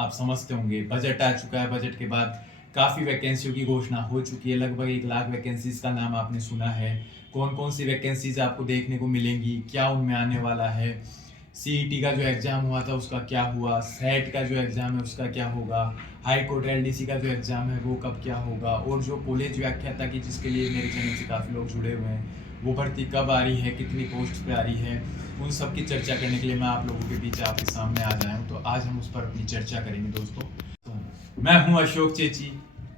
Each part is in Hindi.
आप समझते होंगे बजट आ चुका है। बजट के बाद काफ़ी वैकेंसियों की घोषणा हो चुकी है। लगभग 1 लाख वैकेंसीज का नाम आपने सुना है। कौन कौन सी वैकेंसीज आपको देखने को मिलेंगी, क्या उनमें आने वाला है, सीईटी का जो एग्ज़ाम हुआ था उसका क्या हुआ, सेट का जो एग्ज़ाम है उसका क्या होगा, हाई कोर्ट एलडीसी का जो एग्ज़ाम है वो कब क्या होगा, और जो कॉलेज व्याख्याता की जिसके लिए मेरे चैनल से काफ़ी लोग जुड़े हुए हैं वो भर्ती कब आ रही है, कितनी पोस्ट पे आ रही है, उन सब की चर्चा करने के लिए मैं आप लोगों के बीच आपके सामने आ जाया हूँ। तो आज हम उस पर अपनी चर्चा करेंगे दोस्तों। मैं हूँ अशोक चेची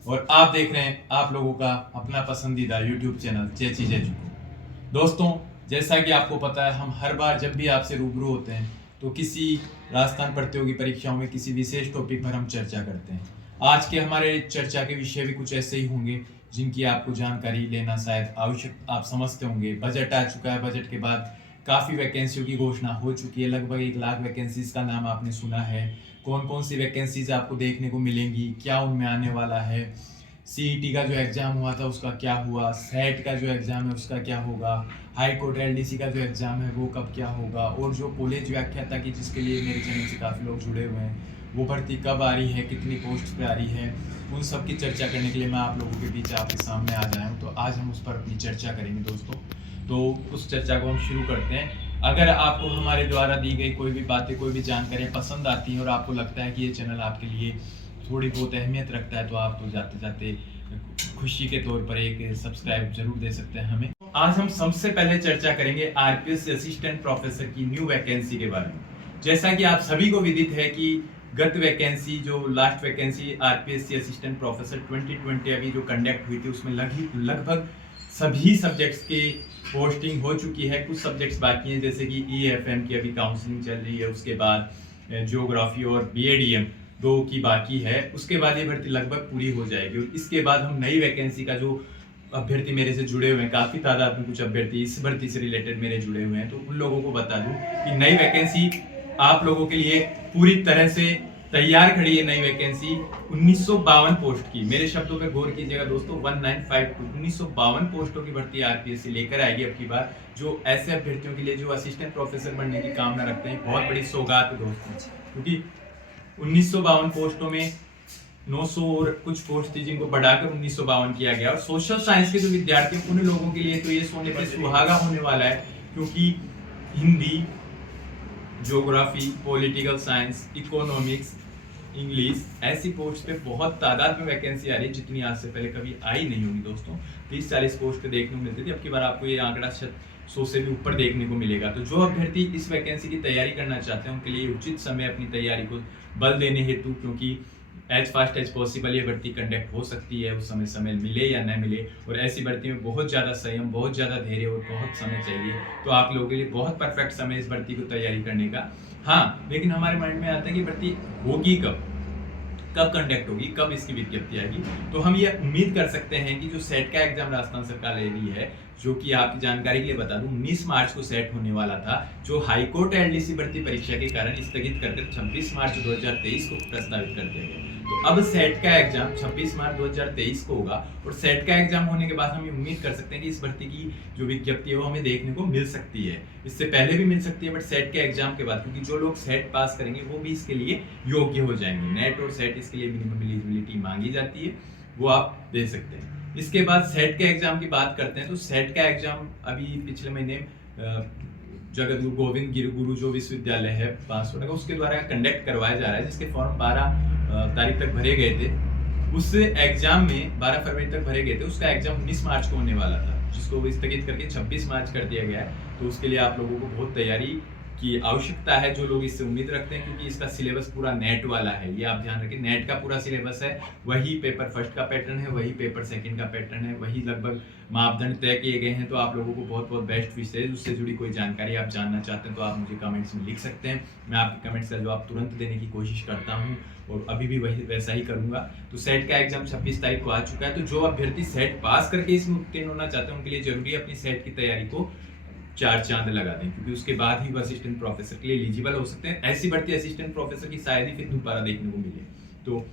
और आप देख रहे हैं आप लोगों का अपना पसंदीदा यूट्यूब चैनल चेची जैजू को। दोस्तों, जैसा कि आपको पता है, हम हर बार जब भी आपसे रूबरू होते हैं तो किसी राजस्थान प्रतियोगी परीक्षाओं में किसी विशेष टॉपिक पर हम चर्चा करते हैं। आज के हमारे चर्चा के विषय भी कुछ ऐसे ही होंगे जिनकी आपको जानकारी लेना शायद आवश्यक, आप समझते होंगे बजट आ चुका है। बजट के बाद काफ़ी वैकेंसियों की घोषणा हो चुकी है। लगभग 1 लाख वैकेंसीज का नाम आपने सुना है। कौन कौन सी वैकेंसीज आपको देखने को मिलेंगी, क्या उनमें आने वाला है, सीईटी का जो एग्ज़ाम हुआ था उसका क्या हुआ, सेट का जो एग्ज़ाम है उसका क्या होगा, हाई कोर्ट एलडीसी का जो एग्ज़ाम है वो कब क्या होगा, और जो कॉलेज व्याख्याता की जिसके लिए मेरे चैनल से काफ़ी लोग जुड़े हुए हैं वो भर्ती कब आ रही है, कितनी पोस्ट पे आ रही है, उन सब की चर्चा करने के लिए मैं आप लोगों के बीच आपके सामने आ जाया हूँ। तो आज हम उस पर अपनी चर्चा करेंगे दोस्तों। तो उस चर्चा को हम शुरू करते हैं। अगर आपको हमारे द्वारा दी गई कोई भी बातें, कोई भी जानकारियाँ पसंद आती हैं और आपको लगता है कि ये चैनल आपके लिए थोड़ी बहुत अहमियत रखता है तो आप तो जाते जाते खुशी के तौर पर एक सब्सक्राइब जरूर दे सकते हैं हमें। आज हम सबसे पहले चर्चा करेंगे आरपीएस असिस्टेंट प्रोफेसर की न्यू वैकेंसी के बारे में। जैसा कि आप सभी को विदित है कि गत वैकेंसी, जो last vacancy RPSC assistant professor 2020 अभी जो कंडक्ट हुई थी उसमें लगभग सभी सब्जेक्ट्स की पोस्टिंग हो चुकी है। कुछ सब्जेक्ट्स बाकी हैं जैसे कि ईएफएम की अभी काउंसलिंग चल रही है, उसके बाद ज्योग्राफी और बीएडीएम 2 की बाकी है। उसके बाद ये भर्ती लगभग पूरी हो जाएगी और इसके बाद हम नई वैकेंसी का, जो अभ्यर्थी मेरे से जुड़े हुए हैं, काफ़ी तादाद में कुछ अभ्यर्थी इस भर्ती से रिलेटेड मेरे जुड़े हुए हैं, तो उन लोगों को बता दूं कि नई वैकेंसी आप लोगों के लिए पूरी तरह से तैयार खड़ी है। नई वैकेंसी 1952 पोस्ट की, मेरे शब्दों पर गौर कीजिएगा दोस्तों, 1952 पोस्टों की भर्ती आरपीएससी लेकर आएगी अब की बार, जो ऐसे अभ्यर्थियों के लिए जो असिस्टेंट प्रोफेसर बनने की कामना रखते हैं। बहुत बड़ी सौगात है दोस्तों, क्योंकि 1952 पोस्टों में 900 और कुछ पोस्ट थी जिनको बढ़ाकर 1952 किया गया। और सोशल साइंस के जो विद्यार्थी, उन लोगों के लिए तो ये सोने पे सुहागा होने वाला है, क्योंकि Hindi, geography, political science, economics, English, ऐसी पोस्ट पे बहुत तादाद में वैकेंसी आ रही है जितनी आज से पहले कभी आई नहीं होगी दोस्तों। 30-40 पोस्ट पे देखने को मिलती थी, अब की बार आपको ये आंकड़ा 100 से भी ऊपर देखने को मिलेगा। तो जो अभ्यर्थी इस वैकेंसी की तैयारी करना चाहते हैं उनके लिए उचित समय अपनी तैयारी को बल देने हेतु, क्योंकि एज फास्ट एज पॉसिबल ये भर्ती कंडक्ट हो सकती है, उस समय मिले या न मिले, और ऐसी भर्ती में बहुत ज़्यादा संयम, बहुत ज़्यादा धैर्य और बहुत समय चाहिए। तो आप लोगों के लिए बहुत परफेक्ट समय इस भर्ती को तैयारी करने का। हाँ, लेकिन हमारे माइंड में आता है कि भर्ती होगी कब कंडक्ट होगी, कब इसकी विज्ञप्ति आएगी। तो हम ये उम्मीद कर सकते हैं कि जो सेट का एग्जाम राजस्थान सरकार ले रही है, जो कि आपकी जानकारी के लिए बता दूं 19 मार्च को सेट होने वाला था, जो हाईकोर्ट एलडीसी भर्ती परीक्षा के कारण स्थगित कर 26 मार्च 2023 को प्रस्तावित कर दिया गया। तो अब सेट का एग्जाम 26 मार्च 2023 को होगा, और सेट का एग्जाम होने के बाद हम ये उम्मीद कर सकते हैं कि इस भर्ती की जो विज्ञप्ति है वो हमें देखने को मिल सकती है। इससे पहले भी मिल सकती है, बट सेट के एग्जाम के बाद, क्योंकि जो लोग सेट पास करेंगे वो भी इसके लिए योग्य हो जाएंगे। नेट और सेट इसके लिए मिनिमम एलिजिबिलिटी मांगी जाती है, वो आप दे सकते हैं। इसके बाद सेट के एग्जाम की बात करते हैं, तो सेट का एग्जाम अभी पिछले महीने जगत गुरु गोविंद गुरु जो विश्वविद्यालय है बांसवाड़ा का, उसके द्वारा कंडक्ट करवाया जा रहा है, जिसके फॉर्म 12 तारीख तक भरे गए थे। उस एग्जाम में 12 फरवरी तक भरे गए थे, उसका एग्जाम 19 मार्च को होने वाला था, जिसको स्थगित करके 26 मार्च कर दिया गया है। तो उसके लिए आप लोगों को बहुत तैयारी की आवश्यकता है, जो लोग इससे उम्मीद रखते हैं, क्योंकि इसका सिलेबस पूरा नेट वाला है। ये आप ध्यान रखें, नेट का पूरा सिलेबस है, वही पेपर फर्स्ट का पैटर्न है, वही पेपर सेकंड का पैटर्न है, वही लगभग मापदंड तय किए गए हैं। तो आप लोगों को बहुत बहुत बेस्ट विशेष, उससे जुड़ी कोई जानकारी आप जानना चाहते हैं तो आप मुझे कमेंट्स में लिख सकते हैं। मैं आपके कमेंट्स का जवाब तुरंत देने की कोशिश करता हूँ और अभी भी वही वैसा ही करूंगा। तो सेट का एग्जाम 26 तारीख को आ चुका है। तो जो अभ्यर्थी सेट पास करके इसमें उत्तीर्ण होना चाहते हैं उनके लिए जरूरी है अपनी सेट की तैयारी को 4 चांद लगा दें, क्योंकि उसके बाद ही वो असिस्टेंट प्रोफेसर के लिए एलिजिबल हो सकते हैं। ऐसी भर्ती असिस्टेंट प्रोफेसर की शायद ही फिर दोबारा देखने को मिले। तो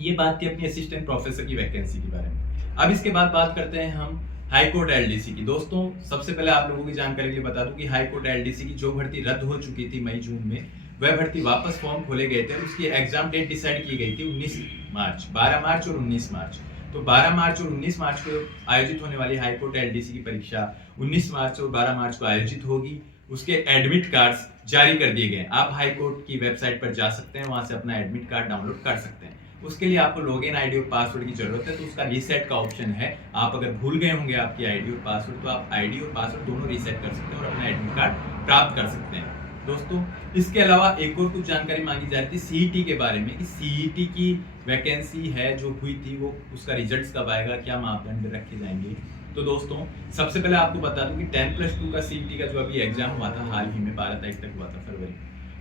ये बात थी अपनी असिस्टेंट प्रोफेसर की वैकेंसी के बारे में। अब इसके बाद बात करते हैं हम हाईकोर्ट एलडीसी की। दोस्तों, सबसे पहले आप लोगों की जानकारी के लिए बता दूं कि हाईकोर्ट एलडीसी की जो भर्ती रद्द हो चुकी थी मई जून में, वह भर्ती वापस फॉर्म खोले गए थे। उसकी एग्जाम डेट डिसाइड की गई थी 19 मार्च, 12 मार्च और 19 मार्च। तो 12 मार्च और 19 मार्च को आयोजित होने वाली हाईकोर्ट एलडीसी की परीक्षा 19 मार्च और 12 मार्च को आयोजित होगी। उसके एडमिट कार्ड्स जारी कर दिए गए। आप हाईकोर्ट की वेबसाइट पर जा सकते हैं, वहां से अपना एडमिट कार्ड डाउनलोड कर सकते हैं। उसके लिए आपको लॉगिन आईडी और पासवर्ड की जरूरत है, तो उसका रीसेट का ऑप्शन है। आप अगर भूल गए होंगे आपकी आईडी और पासवर्ड, तो आप आईडी और पासवर्ड दोनों रीसेट कर सकते हैं और अपना एडमिट कार्ड प्राप्त कर सकते हैं। दोस्तों, इसके अलावा एक और कुछ जानकारी मांगी जा रही थी सीईटी के बारे में कि सीईटी की वैकेंसी है जो हुई थी, वो उसका रिजल्ट कब आएगा, क्या मापदंड रखे जाएंगे। तो दोस्तों, सबसे पहले आपको बता दूं कि 10+2 का सीईटी का जो अभी एग्जाम हुआ था, हाल ही में 12 तारीख तक हुआ था, फरवरी,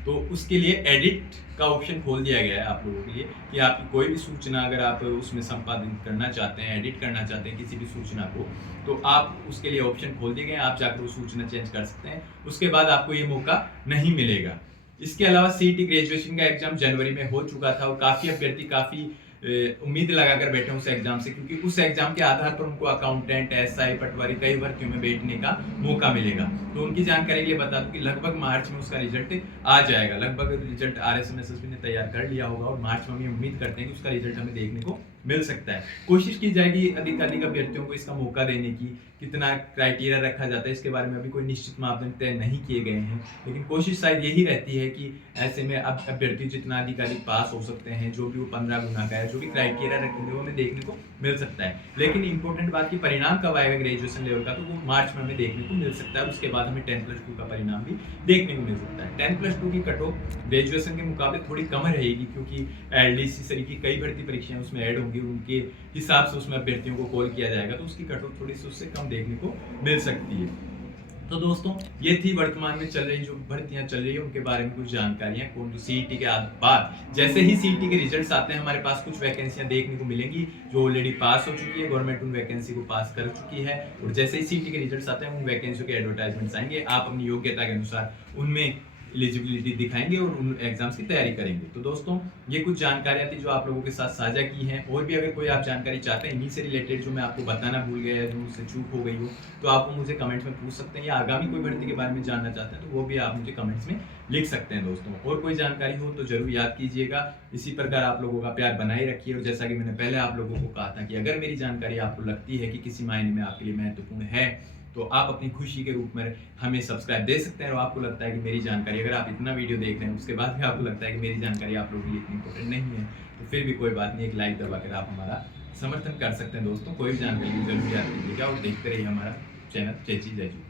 तो उसके लिए एडिट का ऑप्शन खोल दिया गया है आप लोगों के लिए कि आपकी कोई भी सूचना अगर आप उसमें संपादित करना चाहते हैं, एडिट करना चाहते हैं किसी भी सूचना को, तो आप उसके लिए ऑप्शन खोल दिए गए हैं। आप जाकर वो सूचना चेंज कर सकते हैं। उसके बाद आपको ये मौका नहीं मिलेगा। इसके अलावा सीईटी ग्रेजुएशन का एग्जाम जनवरी में हो चुका था और काफी अभ्यर्थी काफी उम्मीद लगाकर बैठे उस एग्जाम से, क्योंकि उस एग्जाम के आधार पर उनको अकाउंटेंट, एसआई, पटवारी कई भर्तियों में बैठने का मौका मिलेगा। तो उनकी जानकारी के लिए बता दूं कि लगभग मार्च में उसका रिजल्ट आ जाएगा। लगभग रिजल्ट आरएसएमएसएसबी ने तैयार कर लिया होगा और मार्च में हम उम्मीद करते हैं कि उसका रिजल्ट हमें देखने को मिल सकता है। कोशिश की जाएगी अधिक अभ्यर्थियों को इसका मौका देने की। कितना क्राइटेरिया रखा जाता है इसके बारे में अभी कोई निश्चित मापदंड तय नहीं किए गए हैं, लेकिन कोशिश शायद यही रहती है कि ऐसे में अब अभ्यर्थी जितना अधिक पास हो सकते हैं, जो भी वो 15 गुना का है, जो भी क्राइटेरिया रखेंगे वो हमें देखने को मिल सकता है। लेकिन इंपॉर्टेंट बात की परिणाम कब आएगा ग्रेजुएशन लेवल का, तो वो मार्च में हमें देखने को मिल सकता है। उसके बाद हमें 10+2 का परिणाम भी देखने को मिल सकता है। 10+2 की कट ऑफ ग्रेजुएशन के मुकाबले थोड़ी कम रहेगी, क्योंकि एलडीसी सरी की कई भर्ती परीक्षाएं उसमें ऐड होंगी, उनके हिसाब से उसमें अभ्यर्थियों को कॉल किया जाएगा, तो उसकी कट ऑफ थोड़ी सी उससे कम देखने को मिल सकती है। तो दोस्तों, ये थी वर्तमान में चल रही जो भर्तियां चल रही है उनके बारे में कुछ जानकारियां। कौन तो सीईटी के बाद जैसे ही सीईटी के रिजल्ट्स आते हैं, हमारे पास कुछ वैकेंसियां देखने को मिलेंगी जो ऑलरेडी पास हो चुकी है, गवर्नमेंट उन वैकेंसी को पास कर चुकी है। और जैसे ही सीईटी के रिजल्ट्स आते हैं, उन वैकेंसियों के एडवर्टाइजमेंट्स आएंगे। आप अपनी योग्यता के अनुसार उनमें एलिजिबिलिटी दिखाएंगे और उन एग्जाम्स की तैयारी करेंगे। तो दोस्तों, ये कुछ जानकारियां थी जो आप लोगों के साथ साझा की हैं। और भी अगर कोई आप जानकारी चाहते हैं इन्हीं से रिलेटेड जो मैं आपको बताना भूल गया है, जो मुझसे चूक हो गई हो, तो आप मुझे कमेंट्स में पूछ सकते हैं, या आगामी कोई भर्ती के बारे में जानना चाहते हैं तो वो भी आप मुझे कमेंट्स में लिख सकते हैं। दोस्तों, और कोई जानकारी हो तो जरूर याद कीजिएगा। इसी प्रकार आप लोगों का प्यार बनाए रखिए। और जैसा कि मैंने पहले आप लोगों को कहा था कि अगर मेरी जानकारी आपको लगती है कि किसी मायने में आपके लिए महत्वपूर्ण है, तो आप अपनी खुशी के रूप में हमें सब्सक्राइब दे सकते हैं। और आपको लगता है कि मेरी जानकारी, अगर आप इतना वीडियो देख रहे हैं उसके बाद भी आपको लगता है कि मेरी जानकारी आप लोगों के लिए इतनी इंपॉर्टेंट नहीं है, तो फिर भी कोई बात नहीं, एक लाइक दबाकर आप हमारा समर्थन कर सकते हैं। दोस्तों, कोई भी जानकारी की जरूर याद कीजिएगा और देखते रहिए हमारा चैनल जय जी जय जी।